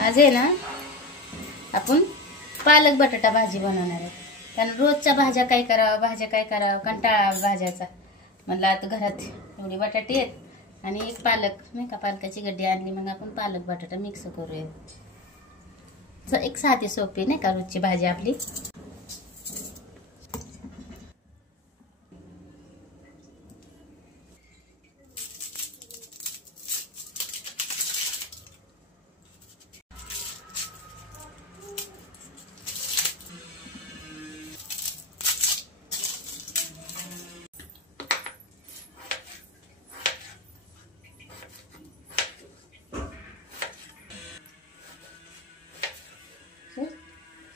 आज आहे ना आपण पालक बटाटा भाजी बनवणार आहे. कारण रोजच्या भाज्या काय करावं कंटाळा भाज्याचा. म्हणलं आता घरात एवढी बटाटे आहेत आणि एक पालक नाही का, पालकाची गड्डी आणली, मग आपण पालक बटाटा मिक्स करूया. एक साधी सोपी नाही का रोजची भाजी आपली.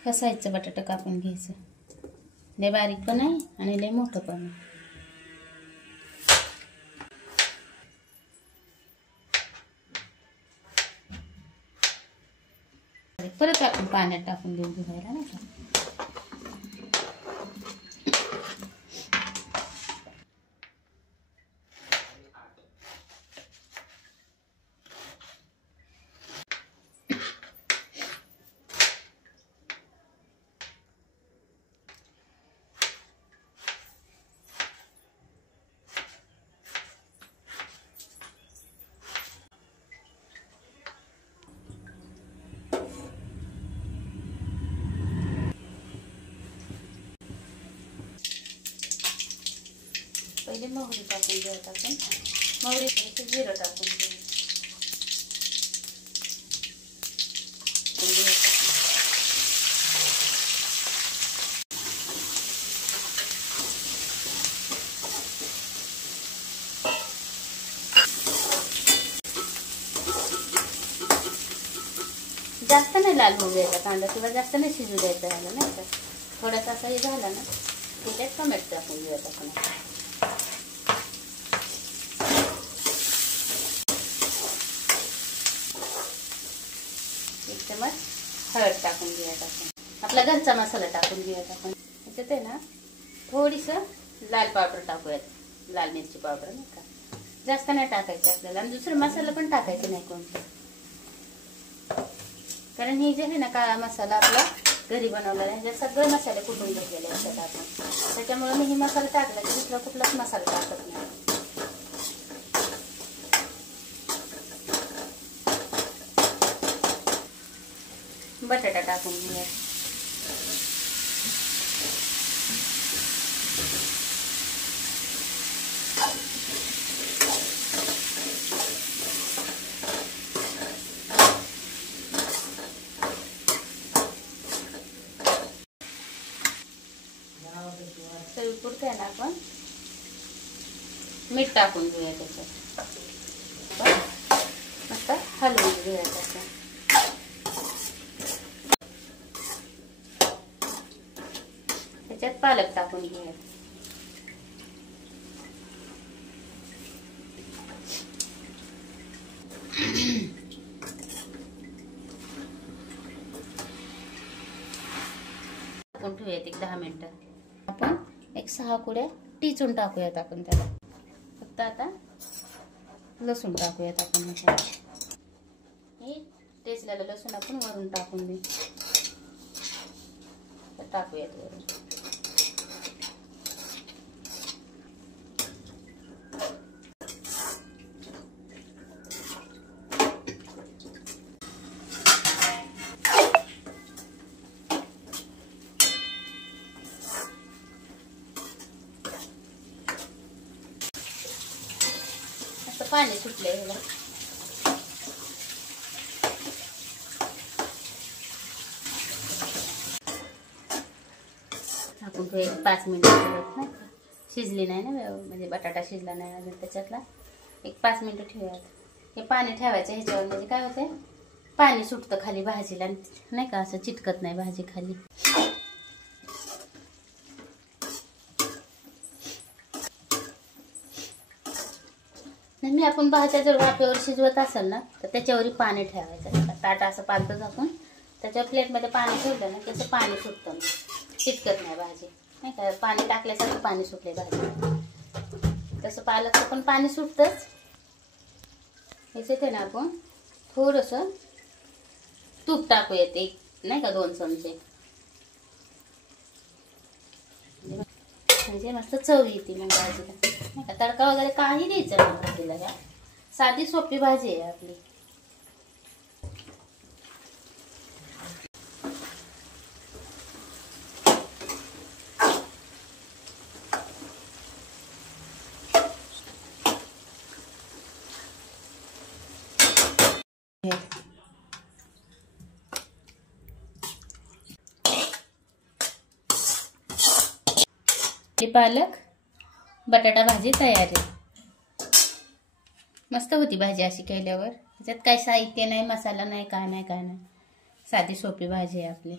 ह्या साईजचं बटाटा कापून घ्यायचं. लय बारीक पण आहे आणि लय मोठं पण आहे. परत आपण पाण्यात टाकून देऊ धुवायला नाही का. पहिले मोहरी टाकून घ्यायचं आपण. मोहरी जिरं टाकून घ्यायचं. जास्त नाही लाल होऊ द्यायचा कांदा, किंवा जास्त नाही शिजू द्यायचा ह्याला नाही का. थोडासा असाही झाला ना की त्यात टोमॅटो टाकून घ्यायचा आपण. एक चमच हळद टाकून घ्यायचा आपण. आपला घरचा मसाला टाकून घ्यायचा आपण. त्याच्यात आहे ना थोडीसं लाल पावडर टाकूयात, लाल मिरची पावडर नाही का. जास्त नाही टाकायची आपल्याला, आणि दुसरे मसाला पण टाकायचे नाही कोणते. कारण हे जे आहे ना काळा मसाला आपला घरी बनवलेला आहे, ह्याच्यात सगळे मसाले कुटून घेतलेले असतात आपण. त्याच्यामुळे मी हे मसाला टाकला की दुसरा कुठलाच मसाला टाकत नाही. बटाटा टाकून घेऊया. चवीपुरतं आहे ना आपण मीठ टाकून घेऊया त्याच्यात. मस्त हलवून घेऊया त्याच्यात. त्याच्यात पालक टाकून घेऊया. टाकून ठेवूयात एक 10 मिनिटं. आपण एक 6 कुड्या टिचून टाकूयात आपण त्याला. फक्त आता लसूण टाकूयात आपण. हे टेचलेलं लसूण आपण वरून टाकून देऊ. टाकूयात वरून. पाणी सुटले ह्याला. आपण तो 5 मिनिटं नाही का. शिजली नाही ना म्हणजे बटाटा शिजला नाही अजून त्याच्यातला. एक 5 मिनिटं ठेवूयात. हे पाणी ठेवायचं ह्याच्यावर, म्हणजे काय होते पाणी सुटतं खाली भाजीला नाही का, असं चिटकत नाही भाजी खाली. मी आपण भाज्या जर वाफेवर शिजवत असेल ना तर त्याच्यावर पाणी ठेवायचं. ताट असं पालतं झाकून त्याच्यावर प्लेटमध्ये पाणी ठेवलं ना त्याचं पाणी सुटतं, चिटकत नाही भाजी नाही का. पाणी टाकल्यासारखं पाणी सुटले भाजी. तसं पालकचं पण पाणी सुटतंच. ह्याच्यात आहे ना आपण थोडंसं तूप टाकूयात एक नाही का 2 चमचे, म्हणजे मस्त चव येते मग भाजीला नाही का. तडका वगैरे काही द्यायचं नाही भाजीला. ह्या साधी सोपी भाजी आहे आपली. पालक बटाटा भाजी तयार आहे. मस्त होती भाजी अशी केल्यावर. त्याच्यात काही साहित्य नाही, मसाला नाही, काय नाही, साधी सोपी भाजी आहे आपली.